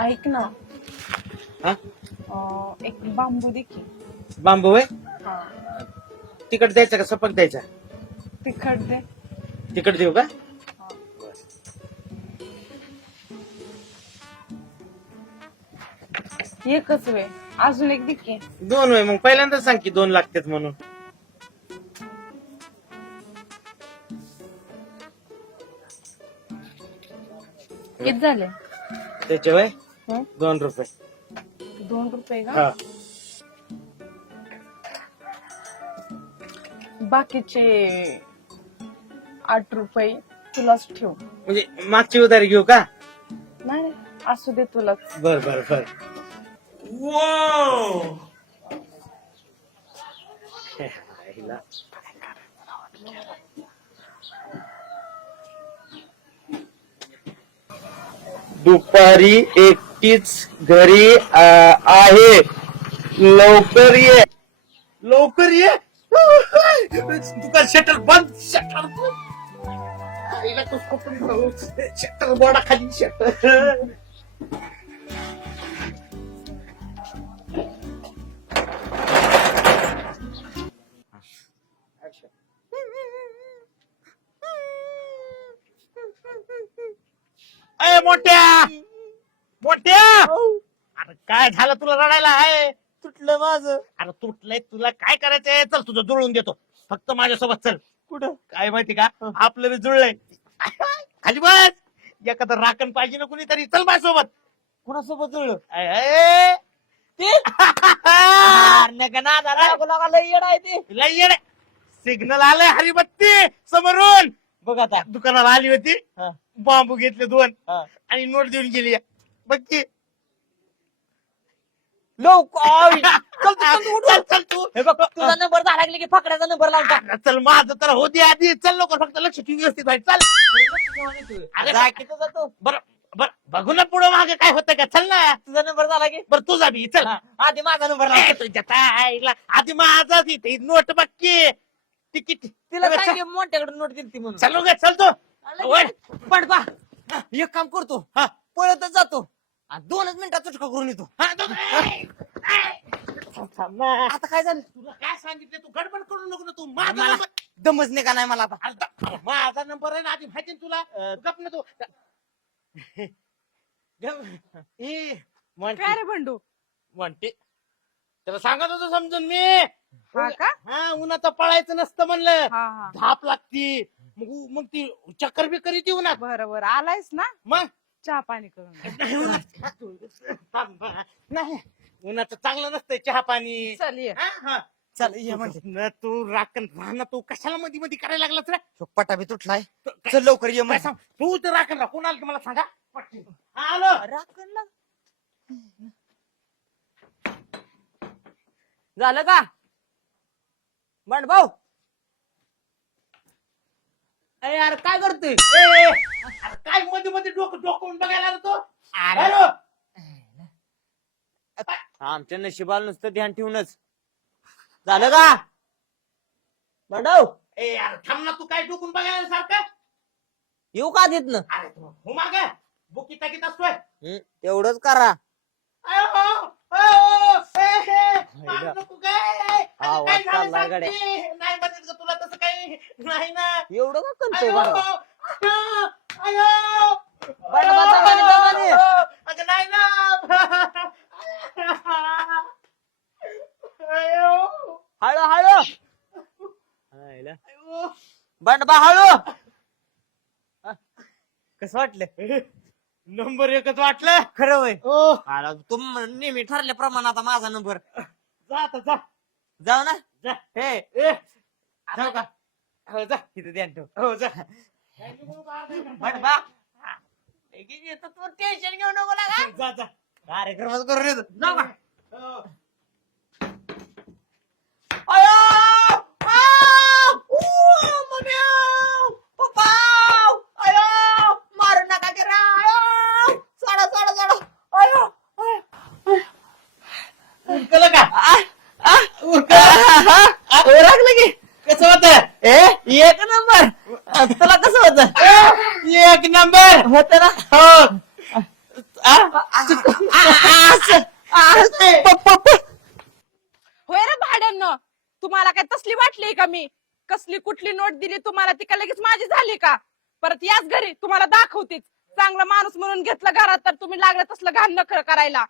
ऐक ना, हा एक बांबू दे की. बांबू आहे. हा, तिकट द्यायचा का सपक द्यायचा? तिखट दे. तिकट देऊ का? हा. एकच वे, अजून एक दे की. दोन आहे. मग पहिल्यांदा सांग की 2 लागतात म्हणून. किती झाले? त्याचे वय हं? 2 रुपये. 2 रुपये का? हा बाकीचे 8 रुपये तुलाच ठेव. म्हणजे मागची उधारी घेऊ का? नाही नाही, असू दे तुलाच. बर बर बर. दुपारी एकटीच घरी आहे. लवकर ये. लवकर ये. दुकान शटर बंद. शटर बोर्डा खाली शटर. अय मोठ्या मोठ्या, अरे काय झालं तुला रडायला आहे? तुटलं माझं. अरे तुटलंय, तुला काय करायचंय? चल तुझं जुळवून देतो. फक्त माझ्यासोबत चल. कुठं? काय माहिती का, आपलं बी जुळलंय. खाली बस. एखादं राखण पाहिजे ना कुणीतरी. चल माझ्यासोबत. कुणासोबत जुळलं? ते लय येड आहे ते. लय येडे. सिग्नल आलंय हरिबत्ती समोरून. बघ आता. दुकानाला आली होती. हा. बांबू घेतले 2 हा. आणि नोट देऊन गेली. बघ की. लवकर चल चल तू. हे बघ, तुझा नंबर झाला की फकड्याचा नंबर लावता. अरे चल, माझं तर होती आधी. चल लवकर, फक्त लक्ष ठेव व्यवस्थित व्हायचं. चल. अरे जा की तुझा तू. बर बर, बघू ना पुढं मागे काय होतं का. चल ना. तुझा नंबर झाला की बर तुझा बी चल. आधी माझा नंबर ए, लाव. तुझ्या ताईला आधी माझा तिथे नोट बघ की. तिकीट तिला सांगितलं मोठ्याकडे नोट दिली ती म्हणून. चल गे, चल तू. वळ. पडपा एक काम करतो, हा. पळतच जातो आणि 2च मिनिटात चुटका करून येतो. हा, तो- ए, थांब ना. आता काय झालं? तुला काय सांगितलं? तू गडबड करू नको ना. तू माझा मला नंबर. दमच नाही का नाही मला आता. अरे, माझा नंबर आहे ना आधी माहिती ना तुला. गप ना तू. ए, म्हणते. काय रे बंडू? म्हणते त्याला सांगत होतो समजून मी. हा का? हा, उन्हाचं पळायचं नसतं म्हणलं. हा हा, धाप लागती. मग ती चक्कर बिक्कर येते उन्हात. बरं बरं, आलायस ना? मग चहा पाणी करून घे. नाही उन्हात. नाही, उन्हाचं चांगलं नसतंय चहा पाणी. चल ये. हा, हा. चल ये म्हणजे. न तू राखण राह ना. तू कशाला मध्ये मध्ये करायला लागलास रे? पटा बी तुटलाय. काय- चल लवकर ये काय म्हणजे. सांग? तू तर राखण राह. कोणाला मला सांगा. पटकन. हा, आलो. राखणला झालं का बंड भाऊ? अरे यार काय करतोय? अरे काय मध्ये मध्ये डोकं डोकवून बघायला रे तू? हॅलो? आमच्या नशिबाला नुसतं ध्यान ठेवूनच झालं का बंडाऊ? ए यार थांब ना. तू काय डोकून बघायला सारखं? येऊ का तिथनं? अरे तू हो माग बुकी टाकीत असतोय. तेवढंच करा. मारू नको काय? आवाज काय झालं चाललाय सांग गड्या. की? नाही म्हणत का तुला तसं काही नाही ना. एवढं का करतोय अयो, बंडा? अयो, अयो. बंडा, दमाने, दमाने. अगं नाही ना. अयो. हळू हळू अयो. बंडबा हळू. कसं वाटलं? नंबर 1च वाटलं. खरं वय ओ तुम नेहमी ठरल्याप्रमाणे आता माझा नंबर जा आता जा. जाऊ ना. जा. हे ए जाऊ का? हो जा. तिथे ध्यान ठेव. हो जा. बंडबा तू टेन्शन घेऊ नको लागा. जा जा. कार्यक्रमच करून येतो. जाऊ का? हो. अयो! आव! मम्या! पप्पा! अयो! मारू नका की रे! अयो! सोडा, सोडा, सोडा! अयो! उरकलं का? ओरखलं की कसं होत? एक नंबर. तुला कसं होत एक नंबर होत ना हो होय रे भाड्यांनो, तुम्हाला काय तसली वाटली का मी? कसली कुठली नोट दिली तुम्हाला ती का लगेच माझी झाली का? परत याच घरी तुम्हाला दाखवतेच. चांगला माणूस म्हणून घेतलं घरात तर तुम्ही लागलं तसलं घाण नखरं करायला.